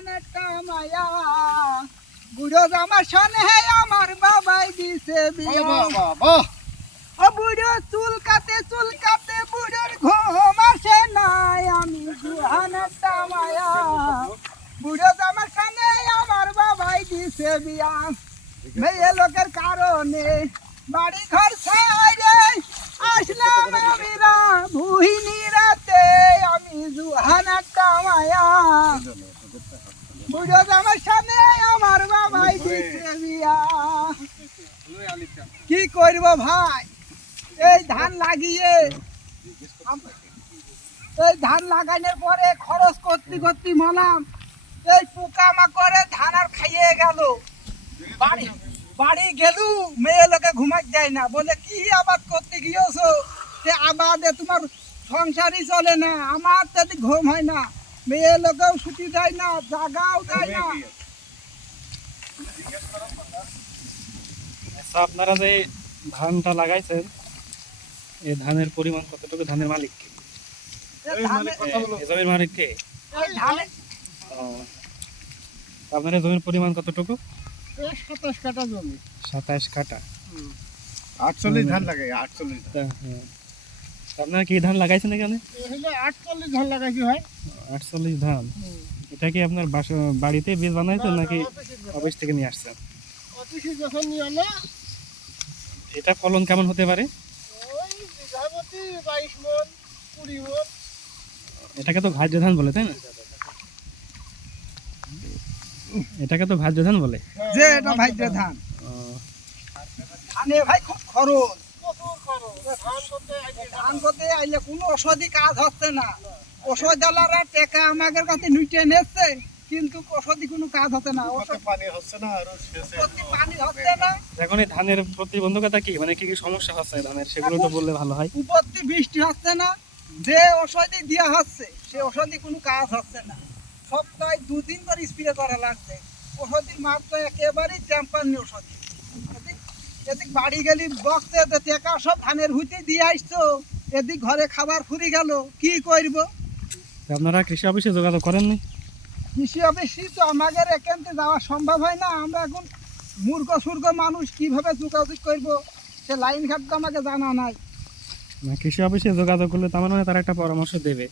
জুহানেরটা মায়া বুড়ো জামার সনে আমার বাবাই দিছে বিয়া ও বুড়ো চুল কাতে বুড়োর ঘুম আসে নাই আমি জুহানেরটা মায়া বুড়ো জামার সনে আমার বাবাই দিছে বিয়া মেয়ে লোকের কারণে বাড়ি ঘর ছাইরে আসলাম আমিরা ভুহিনী রাতে আমি জুহানেরটা মায়া বুড়ো জামার সামনে আমার বাবাই দিছে বিয়া কি করব ভাই এই ধান লাগিয়ে এই ধান লাগানোর পরে খরচ করতে মলাম এই পোকা মাকড়ে ধান আর খাইয়ে গেল বাড়ি গেলু মেয়ে লোকে ঘুমাই দেয় না বলে কি আবাদ করতে গিয়েছো সে আবাদে তোমার সংসারই চলে না আমার যদি ঘুম হয় না মেয়ে লোকেও ছুটি দেয় না জাগাও দেয় না। আচ্ছা, আপনারা যে ধানটা লাগাইছেন এই ধানের পরিমাণ কতটুকু? ধানের মালিক কে? জমির মালিক কে? আপনার জমির পরিমাণ কতটুকু? 27 কাঠা জমি। 27 কাঠা। 48 ধান লাগাই 48। আপনারা কি ধান লাগাইছেন এখানে? এখানে 48 ধান লাগাইছি ভাই। 48 ধান। এটা কি আপনার বাড়িতে বীজ বানাইছেন নাকি অফিস থেকে নিয়ে আসছেন? অফিসে যখন নিয়ে আনা এটা ফলন কেমন হতে পারে? ওই বিঘা প্রতি 22 মণ 20 মণ। এটাকে তো ভাজ্য ধান বলে, তাই না? এটাকে তো ভাজ্য ধান বলে। যে এটা ভাজ্য ধান। ধানে ভাই খুব খরচ, প্রচুর খরচ। ধান করতে আইলে কোনো ওষুধই কাজ হচ্ছে না। ওষুধওয়ালারা টাকা আমাদের কাছে নিতে নিচ্ছে কিন্তু ওষুধই কোনো কাজ হচ্ছে না। পানি হচ্ছে না আর পানি হচ্ছে না। এখন এই ধানের প্রতিবন্ধকতা কি, মানে কি কি সমস্যা হচ্ছে ধানের, সেগুলো তো বললে ভালো হয়। উপরতে বৃষ্টি হচ্ছে না, যে ওষুধই দেওয়া হচ্ছে সে ওষুধই কোনো কাজ হচ্ছে না। সপ্তাহে 2-3 করে স্প্রে করা লাগছে। ওষুধের মাত্রা একেবারেই চ্যাম্পানি ওষুধ। এদিক বাড়ি গেলি বক্সে টেকা সব ধানের হুইতে দিয়ে আসছো, এদিক ঘরে খাবার ফুরি গেল, কি করব? আপনারা কৃষি অফিসে যোগাযোগ করেননি? কৃষি অফিসে তো আমাদের এখানে যাওয়া সম্ভব হয় না। আমরা এখন মূর্খ সুর্খ মানুষ, কিভাবে যোগাযোগ করব সে লাইন ঘাট তো আমাকে জানা নাই। না, কৃষি অফিসে যোগাযোগ করলে তার মানে তারা একটা পরামর্শ দেবে।